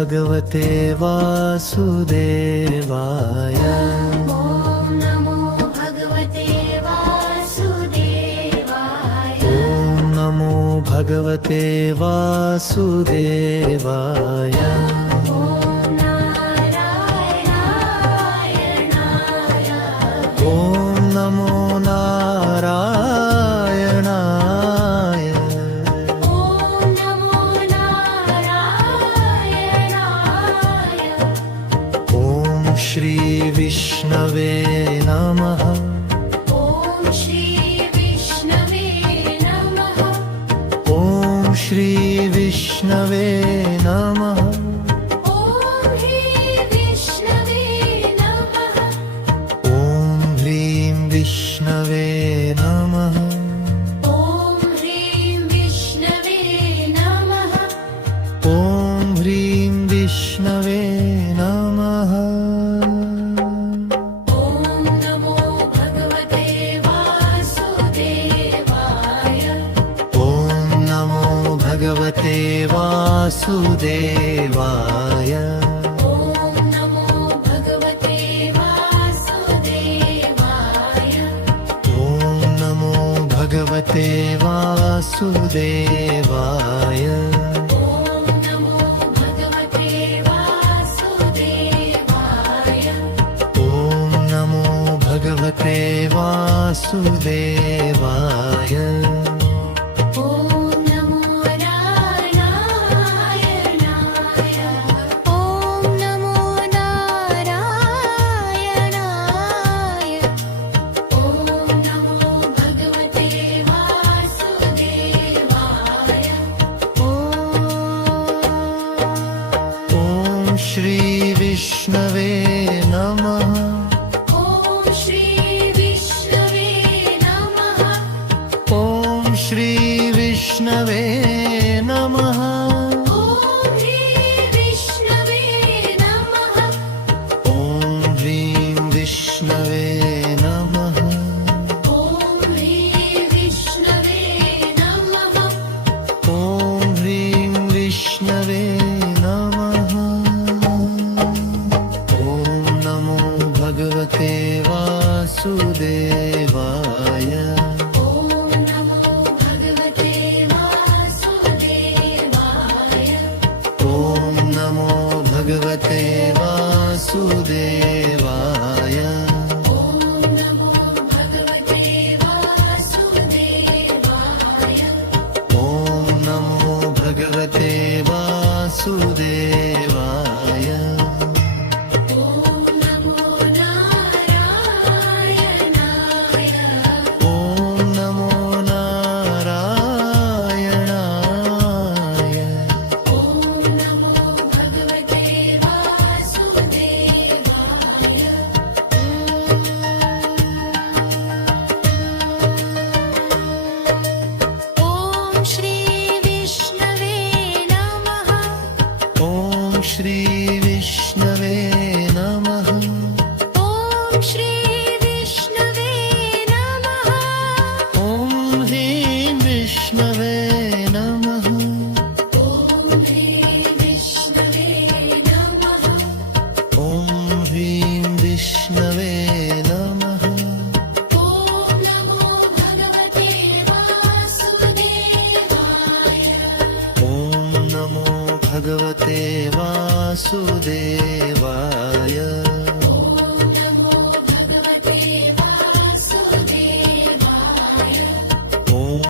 भगवते वासुदेवाय। ॐ नमो भगवते वासुदेवाय। ॐ नमो भगवते वासुदेवाय। ॐ नारायणाय। ॐ नमो नारायणाय। ॐ नमो नारायणाय। ॐ श्री विष्णवे नमः। ॐ श्री विष्णवे नमः। ॐ श्री विष्णवे नमः। ॐ ह्रीं विष्णवे नमः। ॐ ह्रीं विष्णवे नमः। ॐ ह्रीं विष्णवे नमः। ॐ ह्रीं विष्णवे नमः। ॐ नमो भगवते वासुदेवाय। ॐ नमो भगवते वासुदेवाय। ॐ नमो भगवते वासुदेवाय। ॐ नमो भगवते वासुदेवाय। ॐ नमो भगवते वासुदेवाय। ॐ नमो भगवते वासुदेवाय। ॐ नमो नारायणाय। ॐ नमो नारायणाय। ॐ नमो भगवते वासुदेवाय। ॐ श्री विष्णवे नमः। ॐ श्री विष्णवे नमः। ॐ श्री विष्णवे नमः। ॐ ह्रीं विष्णवे नमः। ॐ ह्रीं विष्णवे नमः। ॐ ह्रीं विष्णवे नमः। ॐ ह्रीं विष्णवे नमः। ॐ नमो भगवते वासुदेवाय। ॐ नमो भगवते वासुदेवाय। ॐ नमो भगवते वासुदेवाय। ॐ नमो भगवते वासुदेवाय। ॐ नमो भगवते वासुदेवाय। ॐ नमो नारायणाय। ॐ नमो नारायणाय। ॐ नमो भगवते वासुदेवाय। ॐ श्री विष्णवे नमः। ॐ श्री विष्णवे नमः। ॐ श्री विष्णवे नमः। ॐ ह्रीं विष्णवे नमः। ॐ ह्रीं विष्णवे नमः। ॐ ह्रीं विष्णवे नमः। ॐ नमो भगवते वासुदेवाय। ॐ नमो भगवते वासुदेवाय।